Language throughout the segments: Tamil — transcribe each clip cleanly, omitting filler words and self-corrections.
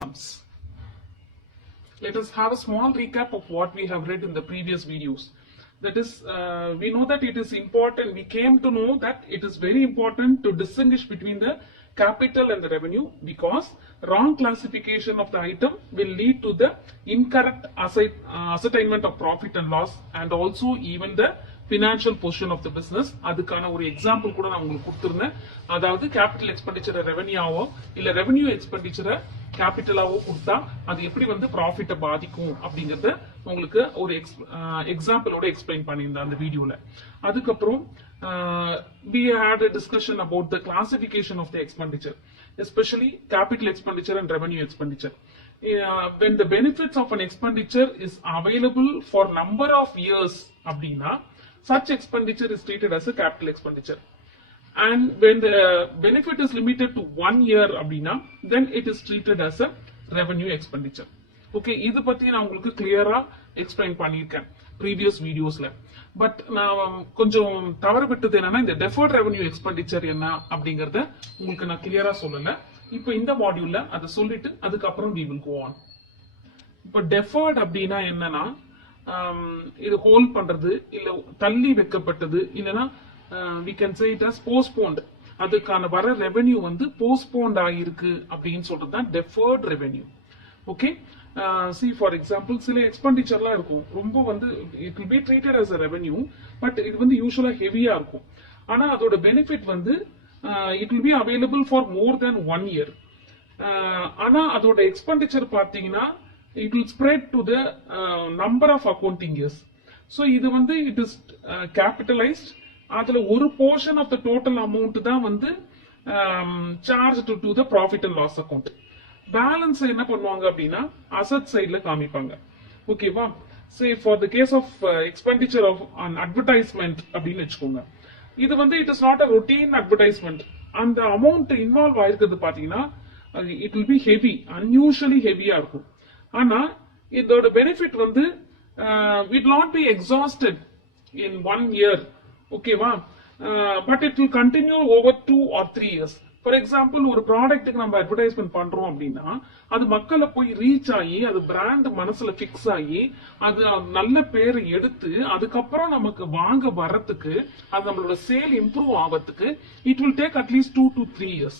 comes. Let us have a small recap of what we have read in the previous videos. That is, we know that it is important, we came to know that it is very important to distinguish between the capital and the revenue, because wrong classification of the item will lead to the incorrect ascertainment of profit and loss, and also even the financial position of the business. அதுக்கான ஒரு எக்ஸாம்பிள் கூட நான் உங்களுக்கு கொடுத்திருந்தேன். அதாவது கேபிட்டல் எக்ஸ்பெண்டிச்சரை ரெவென்யூவோ இல்ல ரெவென்யூ எக்ஸ்பெண்டிச்சரை கேபிட்டலாவோ கொடுத்தா அது எப்படி வந்து ப்ராஃபிட்டை பாதிக்கும் அப்படிங்கறத உங்களுக்கு ஒரு எக்ஸாம்பிளோட எக்ஸ்பிளைன் பண்ணியிருந்தேன் அந்த வீடியோல. அதுக்கப்புறம் we had a discussion about the classification of the expenditure, especially capital expenditure and revenue expenditure. When the benefits of an expenditure is available for number of years அப்படின்னா such expenditure is treated as a capital expenditure. And when the benefit is limited to 1 year அப்படின்னா then it is treated as a revenue expenditure. Okay, இது பத்தி நான் உங்களுக்கு கிளியரா எக்ஸ்பிளைன் பண்ணியிருக்கேன் previous வீடியோஸ்ல. பட் நான் கொஞ்சம் தவறு விட்டது என்னன்னா இந்த deferred revenue expenditure என்ன அப்படிங்கறத உங்களுக்கு நான் கிளியரா சொல்லல. இப்போ இந்த மாடியூல்ல அதை சொல்லிட்டு அதுக்கப்புறம் we will go on. இப்போ deferred அப்படின்னா என்னன்னா இது ஹோல்ட் பண்றது இல்ல தள்ளி வைக்கப்பட்டது, இல்லனா we can say it as postponed. அதுக்கான வர ரெவென்யூ வந்து போஸ்ட்போன்ட் ஆகிருக்கு அப்படின்னு சொல்றது தான் deferred revenue. Okay, see for example சில எக்ஸ்பெண்டிச்சர்லாம் இருக்கும், ரொம்ப வந்து it will be treated as a revenue, but இது வந்து யூசுவலா ஹெவியா இருக்கும். ஆனா அதோட பெனிஃபிட் வந்து it will be available for more than 1 year. ஆனா அதோட எக்ஸ்பெண்டிச்சர் பார்த்தீங்கன்னா it will spread to the number of accounting years. So இது வந்து it is capitalized. அதுல ஒரு portion of the total amount தான் வந்து charged to the profit and loss account. Balance என்ன பண்ணுவாங்க அப்படின்னா அசட் சைட்ல காமிப்பாங்க. ஓகேவா, say for the case of expenditure of an advertisement அப்படின்னு வச்சுக்கோங்க. இது வந்து it is not a routine advertisement. அந்த அமௌண்ட் இன்வால்வ் ஆயிருக்கிறது பாத்தீங்கன்னா it will be heavy, unusually heavyயா இருக்கும். ஆனா இதோட பெனிஃபிட் வந்து it will not be exhausted in 1 year. ஓகேவா, but it will continue over 2 or 3 years. For example ஒரு ப்ராடக்ட்டுக்கு நம்ம அட்வர்டைஸ்மெண்ட் பண்றோம் அப்படின்னா அது மக்களை போய் ரீச் ஆகி அது பிராண்ட் மனசுல பிக்ஸ் ஆகி அது நல்ல பேரை எடுத்து அதுக்கப்புறம் நமக்கு வாங்க வர்றதுக்கு அது நம்மளோட சேல் இம்ப்ரூவ் ஆகிறதுக்கு it will take at least 2 to 3 years.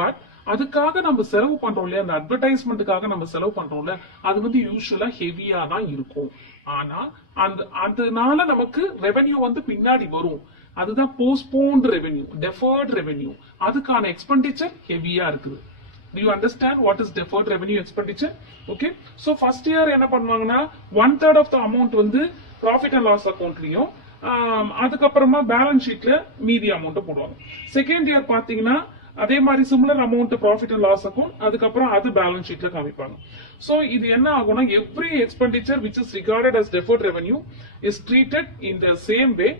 But அதுக்காக நம்ம செலவு பண்றோம் இல்லையா, அந்த அட்வர்டைஸ்மெண்ட்டுக்காக நம்ம செலவு பண்றோம்ல, அது வந்து யூஸ்வலா ஹெவியா தான் இருக்கும். ஆனா அதனால நமக்கு ரெவென்யூ வந்து பின்னாடி வரும். அதுதான் போஸ்ட்போன்ட் ரெவென்யூ, டெஃபர்ட் ரெவென்யூ. அதுக்கான எக்ஸ்பெண்டிச்சர் ஹெவியா இருக்குது. Do you understand what is deferred revenue expenditure? Okay, so first year என்ன பண்ணுவாங்கன்னா 1/3 of the amount வந்து profit and loss accountலயும் அதுக்கப்புறமா பேலன்ஸ் ஷீட்ல மீதி அமௌண்ட் போடுவாங்க. செகண்ட் இயர் பாத்தீங்கன்னா அதே மாதிரி similar amount profit and loss account, அதுக்கப்புறம் அது பேலன்ஸ் ஷீட்ல காமிப்பாங்க. சோ இது என்ன ஆகும்னா every expenditure which is regarded as deferred revenue is treated in the same way.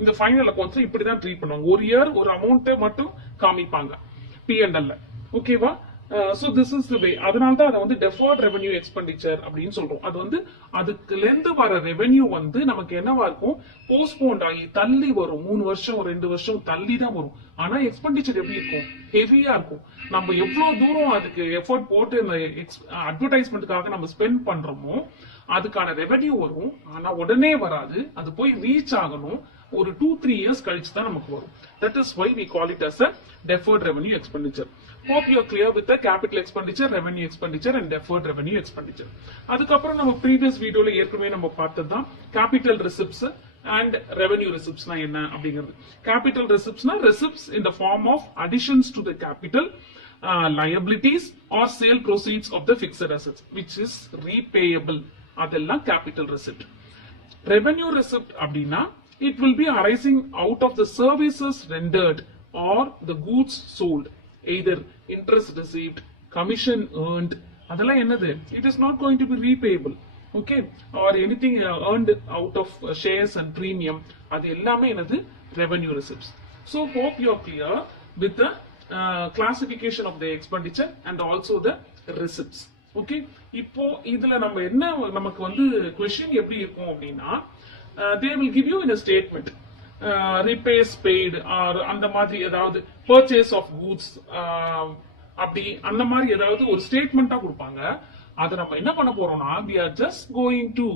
இந்த ஃபைனல் அக்கௌண்ட்ஸ் இப்படி தான் ட்ரீட் பண்ணுவாங்க. ஒரு இயர் ஒரு அமௌண்ட் மட்டும் காமிப்பாங்க P&L. ஓகேவா, so this is the way. அதனால தான் அதை வந்து deferred revenue expenditure அப்படின்னு சொல்றோம். அது வந்து அதுக்குல இருந்து வர ரெவென்யூ வந்து நமக்கு என்னவா இருக்கும், போஸ்ட்போன்ட் ஆகி தள்ளி வரும். 3 வருஷம் 2 வருஷம் தள்ளி தான் வரும். ஆனா எக்ஸ்பெண்டிச்சர் எப்படி இருக்கும், ஹெவியா இருக்கும். நம்ம எவ்வளவு தூரம் அதுக்கு எஃபோர்ட் போட்டு இந்த அட்வர்டைஸ்மெண்ட்டுக்காக நம்ம ஸ்பெண்ட் பண்றோமோ அதுக்கான ரெவென்யூ வரும். ஆனா உடனே வராது, அது போய் ரீச் ஆகணும். ஒரு 2-3 years கழிச்சு தான் நமக்கு வரும். That is why we call it as a deferred revenue expenditure. Hope you are clear with the capital expenditure, revenue expenditure and deferred revenue expenditure. அதுக்கப்புறம் நம்ம previous வீடியோல ஏற்கனவே நம்ம பார்த்ததுதான் capital receipts and revenue receipts na enna அப்படிங்கிறது. Capital receipts na receipts in the form of additions to the capital, liabilities or sale proceeds of the fixed assets which is repayable. அதெல்லாம் capital receipt. Revenue receipt அப்படின்னா it will be arising out of the services rendered or the goods sold, either interest received, commission earned. அதெல்லாம் என்னது, it is not going to be repayable. Okay, or anything earned out of shares and premium, அது எல்லாமே என்னது, revenue receipts. So hope you are clear with the classification of the expenditure and also the receipts. Okay, இப்போ இதுல நம்ம என்ன நமக்கு வந்து question எப்படி இருக்கும் அப்படின்னா they will give you in a statement repairs paid or அந்த மாதிரி ஏதாவது purchase of goods அப்படி அந்த மாதிரி ஏதாவது ஒரு ஸ்டேட்மெண்டா கொடுப்பாங்க. அதை நம்ம என்ன பண்ண போறோம்னா we are just going to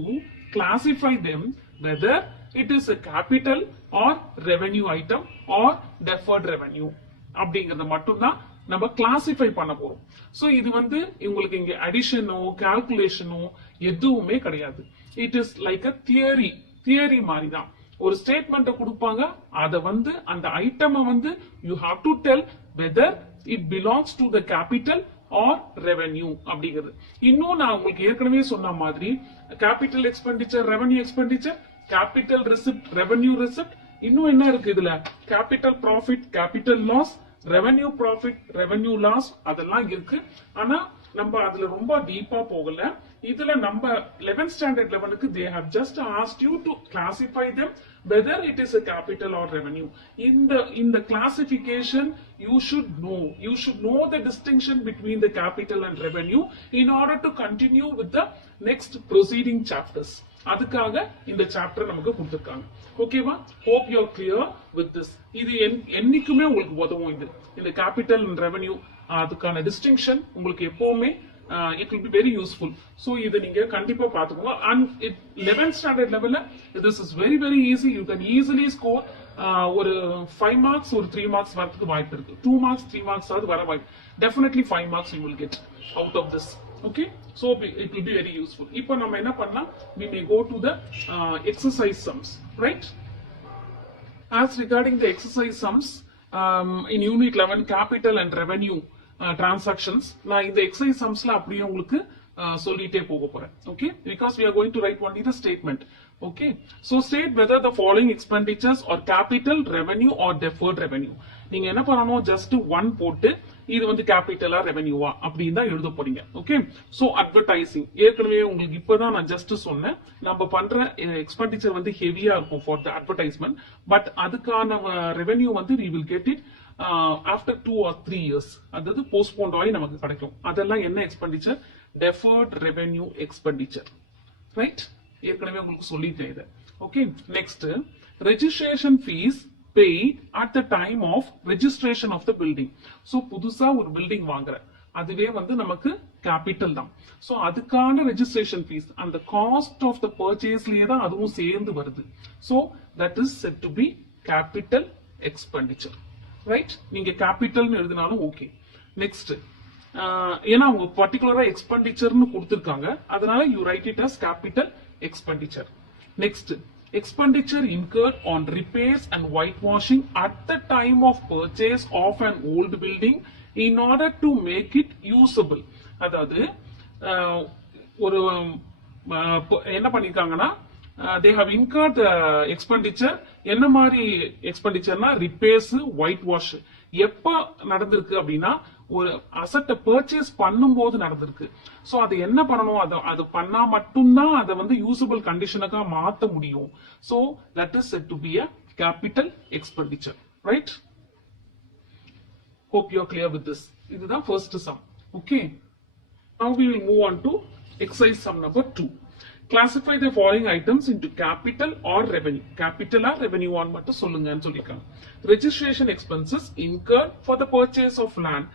classify them whether it is a capital or revenue item or deferred revenue அப்படிங்கறது மட்டும் தான் நம்ம கிளாசிஃபை பண்ண போறோம். சோ இது வந்து உங்களுக்கு இங்க அடிஷனோ கால்குலேஷனோ எதுவுமே கிடையாது. It is like a theory மாதிரி தான். ஒரு ஸ்டேட்மெண்ட்டை கொடுப்பாங்க, அதை வந்து அந்த ஐட்டமை வந்து you have to tell whether it belongs to the capital or revenue அப்படிங்கிறது. இன்னும் நான் உங்களுக்கு ஏற்கனவே சொன்ன மாதிரி capital expenditure, revenue expenditure, capital receipt, revenue receipt, இன்னும் என்ன இருக்கு இதுல capital profit, capital loss, revenue profit, revenue loss, அதெல்லாம் இருக்கு. ஆனா நம்ம அதுல ரொம்ப டீப்பா போகல. இதுல நம்ம 11th standard லெவலுக்கு they have just asked you to classify them whether it is a capital or revenue. In the classification you should know the distinction between the capital and revenue in order to continue with the next proceeding chapters. அதுக்காக இந்த சாப்டர் நமக்கு கொடுத்திருக்காங்க. ஓகேவா? hope you are clear with this. இது என்னைக்குமே உங்களுக்கு உதவும். இந்த கேபிட்டல் அண்ட் ரெவென்யூ அதுக்கான டிஸ்டிங்ஷன் உங்களுக்கு எப்பவுமே it will be very useful. So இத நீங்க கண்டிப்பா பாத்துக்கோங்க. and 11th standard level this is very very easy. You can easily score ஒரு 5 marks ஒரு 3 marks வரதுக்கு வாய்ப்பு இருக்கு. 2 marks 3 marks ஆவது வர வாய்ப்பு. Definitely 5 marks you will get out of this. Okay, so it will be very useful. இப்போ நம்ம என்ன பண்ணலாம், we may go to the exercise sums, right? As regarding the exercise sums in unit 11 capital and revenue transactions, நான் இந்த exercise sumsல அப்படியே உங்களுக்கு சொல்லிட்டே போக போறேன். Okay, because we are going to write only the statement. Okay, so state whether the following expenditures are capital, revenue or deferred revenue. நீங்க என்ன பண்ணணும், just one போட்டு இது வந்து கேபிட்டலா ரெவென்யூவா அப்படின்னு தான் எழுத போறீங்க. ஓகே, சோ அட்வர்டைசிங் ஏற்கனவே உங்களுக்கு இப்பதான் நான் ஜஸ்ட் சொன்னேன். நம்ம பண்ற எக்ஸ்பெண்டிச்சர் வந்து ஹெவியா இருக்கும் ஃபார் த அட்வர்டைஸ்மெண்ட். பட் அதுக்கான ரெவென்யூ வந்து we will get it after 2 or 3 years. அதாவது போஸ்ட்போன்ட் ஆகி நமக்கு கிடைக்கும். அதெல்லாம் என்ன expenditure? deferred revenue expenditure. Right, ஏற்கனவே உங்களுக்கு சொல்லிட்டேன் இதை. Okay, next registration fees paid at the time of registration of the building. So புதுசா ஒரு பில்டிங் வாங்குற அதுவே வந்து நமக்கு கேபிட்டல் தான். சோ அதுக்கான ரெஜிஸ்ட்ரேஷன் ஃபீஸ் அந்த காஸ்ட் ஆஃப் த பர்ச்சேஸ்லயே தான் அதுவும் சேர்ந்து வருது. So that is said to be capital expenditure. Right, நீங்க கேபிட்டல்னு எழுதினாலும் ஓகே. நெக்ஸ்ட் ஏன்னா அவங்க பர்டிகுலரா எக்ஸ்பெண்டிச்சர்னு கொடுத்திருக்காங்க, அதனால you write it as capital expenditure. Next expenditure incurred on repairs and whitewashing at the time of purchase of an old building in order to make it usable. அதாவது ஒரு என்ன பண்ணிருக்காங்கன்னா they have incurred expenditure. என்ன மாதிரி எக்ஸ்பெண்டிச்சர்னா ரிப்பேர்ஸ், ஒயிட் வாஷ். எப்ப நடந்திருக்கு அப்படின்னா ஒரு அசட்டை பர்ச்சேஸ் பண்ணும்போது நடந்திருக்கு. சோ அது என்ன பண்ணணும், அது பண்ணா மட்டும்தான் அதை வந்து யூசபிள் கண்டிஷனுக்கா மாத்த முடியும். So that is said to be a capital expenditure. Right, hope you are clear with this. இதுதான் first sum. Okay, now we will move on to exercise sum number 2. Classify the following items into capital or revenue. Capital or revenue on மட்டும் சொல்லுங்கன்னு சொல்லிருக்காங்க. Registration expenses incurred for the purchase of land.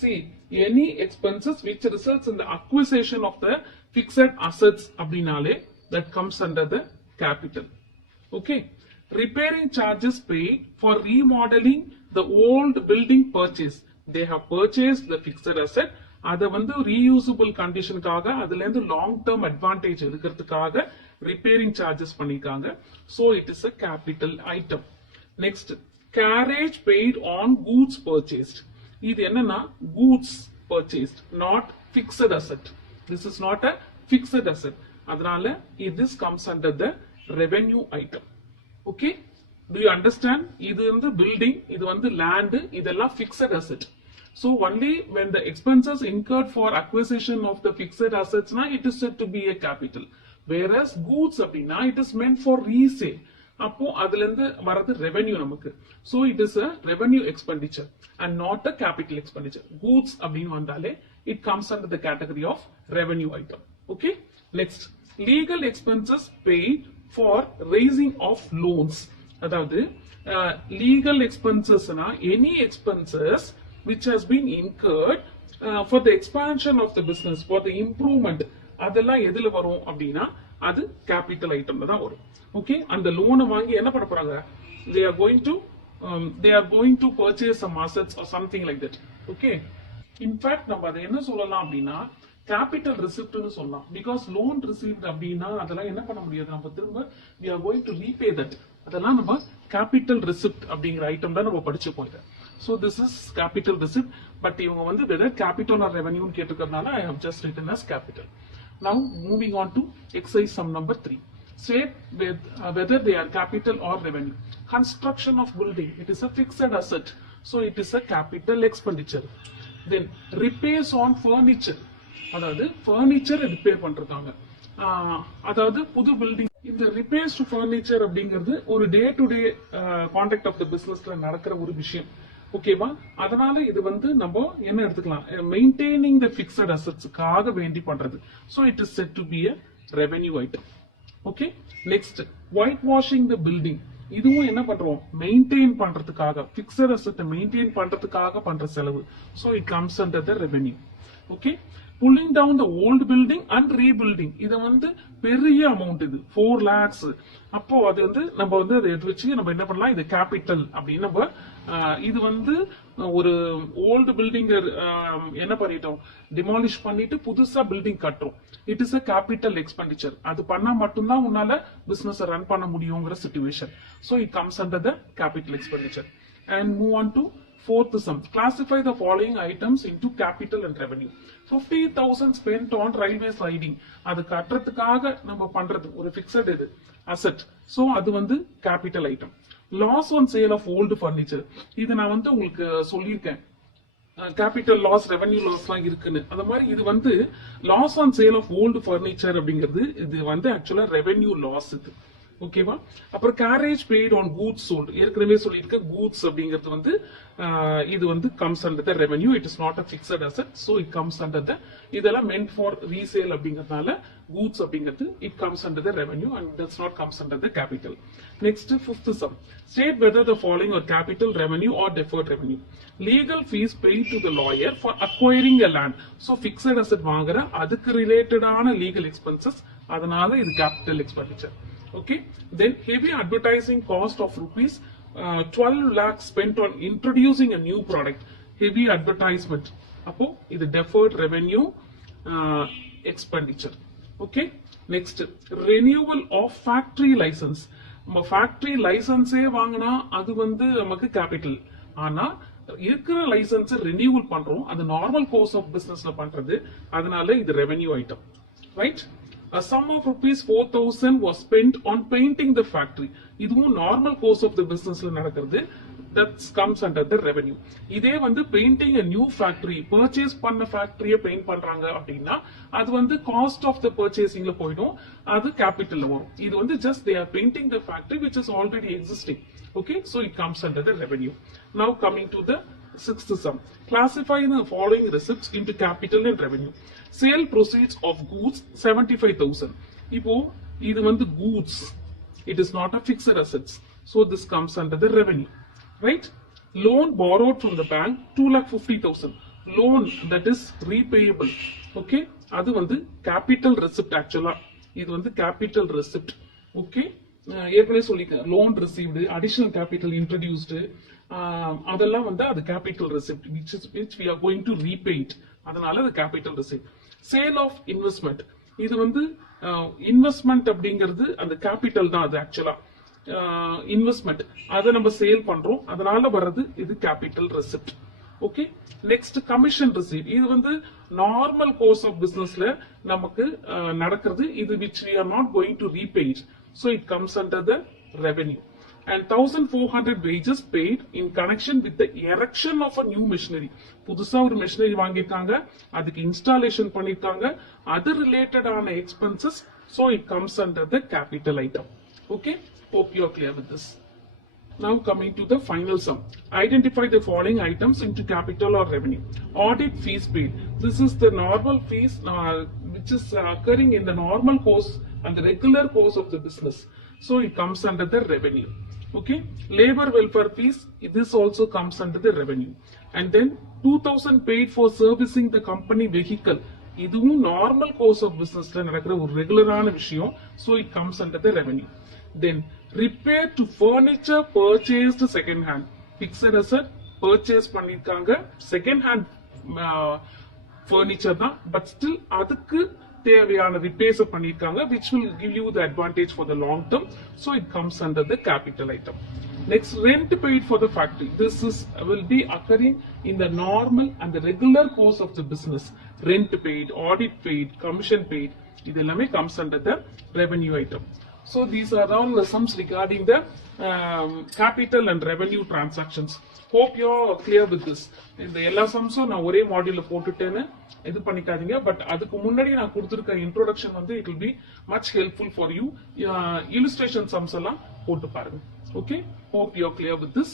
See, any expenses which results in the acquisition of the fixed assets அப்படினாலே that comes under the capital. Okay, repairing charges paid for remodeling the old building purchase. They have purchased the fixed asset. அதை வந்து ரீயூசபிள் கண்டிஷனுக்காக அதுல இருந்து லாங் டேர்ம் அட்வான்டேஜ் எடுக்கிறதுக்காக ரிப்பேரிங் சார்ஜஸ் பண்ணிருக்காங்க. So it is a capital item. Next, carriage paid on goods purchased. இது என்னன்னா goods purchased, not fixed asset. This is not a fixed asset. அதனால this comes under the revenue item. Okay, do you understand? இது வந்து building, இது வந்து land, இதெல்லாம் fixed asset. So only when the expenses incurred for acquisition of the fixed assets na it is said to be a capital, whereas goods அப்படினா it is meant for resale. அப்போ அதுல இருந்து வரது ரெவென்யூ நமக்கு. So it is a revenue expenditure and not a capital expenditure. Goods அப்படின்னு வந்தாலே it comes under the category of revenue item. Okay, next, legal expenses paid for raising of loans. அதாவது legal expenses na any expenses which has been incurred for the expansion of the business, for the improvement. அதெல்லாம் எதுல வரும் அப்படின்னா அது கேபிட்டல் ஐட்டம்ல தான் வரும். ஓகே, அந்த லோனை வாங்கி என்ன பண்ண போறாங்க? they are going to purchase some assets or something like that. Okay, in fact நம்ம அதை என்ன சொல்லலாம் அப்படின்னா கேபிட்டல் ரிசிப்ட்னு சொல்லலாம். பிகாஸ் லோன் ரிசீவ்ட் அப்படின்னா அதெல்லாம் என்ன பண்ண முடியாது, நம்ம திரும்ப we are going to repay that. அதெல்லாம் நம்ம கேபிட்டல் ரிசிப்ட் அப்படிங்கிற ஐட்டம் தான் நம்ம படிச்சு போயிட்டோம். So this is capital receipt, but இவங்க வந்து whether capital or revenue னு கேட்டிருக்கிறதுனால I have just written as capital. Now moving on to exercise sum number 3. State whether they are capital or revenue. Construction of building, it is a fixed asset, so it is a capital expenditure. Then repairs on furniture, அதாவது furniture repair பண்றாங்க, அதாவது புது பில்டிங். இந்த repairs to furniture அப்படிங்கிறது ஒரு day to day contact of the பிசினஸ்ல நடக்கிற ஒரு விஷயம். ஓகேவா, அதனால இது வந்து நம்ம என்ன எடுத்துக்கலாம், மெயின்டைனிங் த பிக்ஸட் அசெட்ஸ்க்காக வேண்டி பண்றது. So it is said to be a revenue item. Okay, next white washing the building. இதுவும் என்ன பண்றோம், மெயின்டைன் பண்றதுக்காக, பிக்ஸட் அசெட் மெயின்டைன் பண்றதுக்காக பண்ற செலவு. So it comes under the revenue. Okay, pulling down the old building and rebuilding, இது வந்து பெரிய அமௌண்ட், இது 4 lakhs. அப்போ அது வந்து நம்ம வந்து அதை எடுத்து வச்சு நம்ம என்ன பண்ணலாம், இது கேபிட்டல் அப்படின்னு நம்ம இது வந்து ஒரு ஓல்டு பில்டிங் என்ன பண்ணிட்டோம், டிமாலிஷ் பண்ணிட்டு புதுசா பில்டிங் கட்டுறோம். It is a capital expenditure. அது பண்ணா மட்டும்தான் உன்னால பிசினஸ் ரன் பண்ண முடியுங்கிற situation. So it comes under the capital expenditure. And move on to fourth sum. Classify the following items into capital and revenue. 50,000 spent on railway sliding. அது கட்டுறதுக்காக நம்ம பண்றது ஒரு பிக்ஸட் இது அசெட். சோ அது வந்து capital item. Loss on sale of old furniture, இது நான் வந்து உங்களுக்கு சொல்லியிருக்கேன், கேபிட்டல் லாஸ் ரெவென்யூ லாஸ்லாம் இருக்குன்னு. அந்த மாதிரி இது வந்து loss on sale of old furniture அப்படிங்கிறது இது வந்து ஆக்சுவலா ரெவென்யூ லாஸ் இது. ஓகேவா, அப்புறம் carriage paid on goods sold, ஏற்கனவே சொல்லியிருக்க கூட்ஸ் அப்படிங்கிறது வந்து இது வந்து comes under the revenue. It is not a fixed asset, so it comes under the, இதெல்லாம் மென்ட் ஃபார் ரீசேல் அப்படிங்கிறதுனால கூட்ஸ் அப்படிங்கிறது it comes under the revenue and does not comes under the capital. Next fifth sum. State whether the following are capital, revenue are deferred revenue. Legal fees paid to the lawyer for acquiring a land. So fixed asset வாங்குற அதுக்கு ரிலேட்டடான லீகல் எக்ஸ்பென்சஸ், அதனால இது capital expenditure. Okay, then heavy advertising cost of rupees 12 lakhs spent on introducing a new product. Heavy advertisement, appo idu deferred revenue expenditure. Okay, next renewal of factory license. நம்ம factory license வாங்கினா அது வந்து நமக்கு capital, ஆனா இருக்கிற லைசன்ஸ் ரெனியூவல் பண்றோம், அது நார்மல் கோர்ஸ் ஆஃப் பிசினஸ்ல பண்றது, அதனால இது revenue item. Right, a sum of rupees 4,000 was spent on painting the factory. இதுவும் நார்மல் கோர்ஸ் ஆஃப் தி பிசினஸ்ல நடக்கிறது, that comes under the revenue. இதே வந்து painting a new factory, purchase பண்ண ஃபேக்டரியை பெயிண்ட் பண்றாங்க அப்படின்னா அது வந்து காஸ்ட் ஆஃப் தி பர்ச்சேசிங்ல போய்டும், அது கேபிட்டல்ல வரும். இது வந்து just they are painting the factory which is already existing. Okay, so it comes under the revenue. Now coming to the sixth sum. Classify the following receipts into capital and revenue. Sale proceeds of goods 75,000. இப்போ இது வந்து goods, it is not a fixed assets, so this comes under the revenue. Right, loan borrowed from the bank 2,50,000. loan that is repayable. Okay, அது வந்து capital receipt. actually இது வந்து capital receipt. Okay, ஏற்கனவே சொல்லிருக்கேன், loan received, additional capital introduced, அதெல்லாம் வந்து அது capital receipt which we are going to repay it, அதனால அது capital receipt. Sale of investment, இது வந்து இன்வெஸ்ட்மெண்ட் அப்படிங்கிறது அந்த கேபிட்டல் தான், அது ஆக்சுவலா இன்வெஸ்ட்மெண்ட், அதை நம்ம சேல் பண்றோம், அதனால வர்றது இது capital receipt. Okay, next commission receive, இது வந்து நார்மல் கோர்ஸ் ஆஃப் பிசினஸ்ல நமக்கு நடக்கிறது, இது which we are not going to repay it, so it comes under the revenue. And 1,400 wages paid in connection with the erection of a new machinery. புதுசா ஒரு மெஷினரி வாங்கிட்டாங்க, அதுக்கு இன்ஸ்டாலேஷன் பண்ணிட்டாங்க, அது ரிலேட்டட் ஆன expenses, so it comes under the capital item. Okay, hope you are clear with this. Now coming to the final sum. Identify the following items into capital or revenue. Audit fees paid. This is the normal fees which is occurring in the normal course and the regular course of the business, so it comes under the revenue. Okay, labor welfare fees, this also comes under the revenue. And then 2000 paid for servicing the company vehicle, இதுவும் normal course of businessல நடக்கிற ஒரு ரெகுலரான விஷயம். So it comes under the revenue. Then repair to furniture purchased second hand, fixed asset purchase பண்ணிருக்காங்க, second hand furniture தான், but still அதுக்கு தேவையான repairs பண்ணிருக்காங்க, which will give you the advantage for the long term. So it comes under the capital item. Next, rent paid for the factory. This will be occurring in the normal and the regular course of the business. Rent paid, audit paid, commission paid, idellame comes under the revenue item. So these are all the sums regarding the capital and revenue transactions. Hope you are clear with this. இந்த எல்லா சம்ஸும் நான் ஒரே மாடியூல்ல போட்டுட்டேன்னு இது பண்ணிக்காதீங்க. பட் அதுக்கு முன்னாடி நான் கொடுத்திருக்க இன்ட்ரோடக்ஷன் வந்து it will be much helpful for you. Illustration sums எல்லாம் போட்டு பாருங்க. Okay, hope you are clear with this.